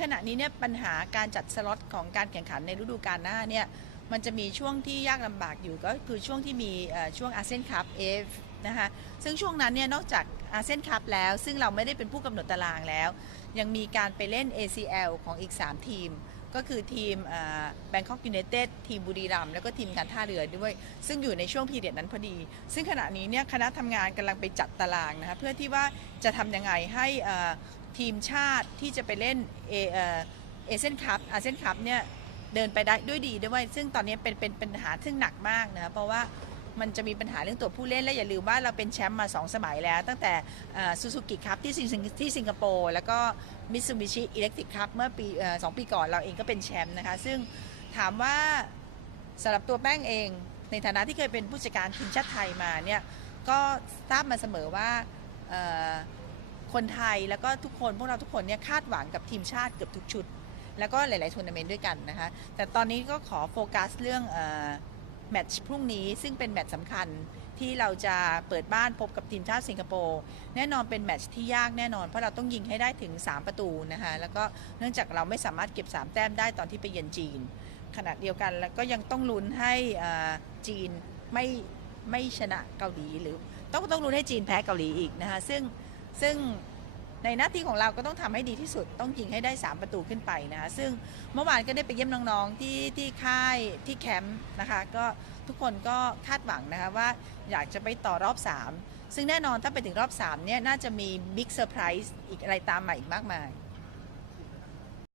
ขณะนี้เนี่ยปัญหาการจัดสล็อตของการแข่งขันในฤดูกาลหน้าเนี่ยมันจะมีช่วงที่ยากลำบากอยู่ก็คือช่วงที่มีช่วงอาเซียนคัพเอฟนะคะซึ่งช่วงนั้นเนี่ยนอกจากอาเซียนคัพแล้ว ซึ่งเราไม่ได้เป็นผู้กำหนดตารางแล้ว ยังมีการไปเล่น ACL ของอีก 3 ทีม ก็คือทีมแบงคอกยู n นเต็ดทีมบุรีรัมย์แล้วก็ทีมการท่าเรือด้วย ซึ่งอยู่ในช่วงพีเรียดนั้นพอดี ซึ่งขณะนี้เนี่ยคณะทำงานกำลังไปจัดตารางนะคะเพื่อที่ว่าจะทำยังไงให้อ่อ ทีมชาติที่จะไปเล่นเอเอเชียนคัพอาเซียนคัพเนี่ยเดินไปได้ด้วยดีด้วย ซึ่งตอนนี้เป็นเป็นปัญหาซึ่งหนักมากนะเพราะว่ามันจะมีปัญหาเรื่องตัวผู้เล่น และอย่าลืมว่าเราเป็นแชมป์มา 2 สมัยแล้ว ตั้งแต่ซูซูกิคัพที่สิงที่สิงคโปร์แล้วก็มิตซูบิชิอิเล็กทริกคัพเมื่อปีสองปีก่อนเราเองก็เป็นแชมป์นะคะ ซึ่งถามว่าสำหรับตัวแป้งเอง ในฐานะที่เคยเป็นผู้จัดการทีมชาติไทยมาเนี่ยก็ทราบมาเสมอว่า คนไทยแล้วก็ทุกคนพวกเราทุกคนเนี่ยคาดหวังกับทีมชาติเกือบทุกชุด แล้วก็หลาย ๆ ทัวร์นาเมนต์ด้วยกันนะคะ แต่ตอนนี้ก็ขอโฟกัสเรื่องอแมตช์พรุ่งนี้ซึ่งเป็นแมตช์สำคัญที่เราจะเปิดบ้านพบกับทีมชาติสิงคโปร์แน่นอนเป็นแมตช์ที่ยากแน่นอน เพราะเราต้องยิงให้ได้ถึง 3 ประตูนะคะแล้วก็เนื่องจากเราไม่สามารถเก็บ 3 แต้มได้ตอนที่ไปเยือนจีน ขณะเดียวกันแล้วก็ยังต้องลุ้นให้จีนไม่ไม่ชนะเกาหลีหรือต้องต้องลุ้นให้จีนแพ้เกาหลีอีกนะคะซึ่ง ซึ่งในหน้าที่ของเราก็ต้องทำให้ดีที่สุด ต้องยิงให้ได้ 3 ประตูขึ้นไปนะคะซึ่งเมื่อวานก็ได้ไปเยี่ยมน้องๆที่ที่ค่ายที่แคมป์นะคะก็ทุกคนก็คาดหวังนะคะว่าอยากจะไปต่อรอบ 3 ซึ่งแน่นอนถ้าไปถึงรอบ 3 เนี่ยน่าจะมีบิ๊กเซอร์ไพรส์อีกอะไรตามมาอีกมากมาย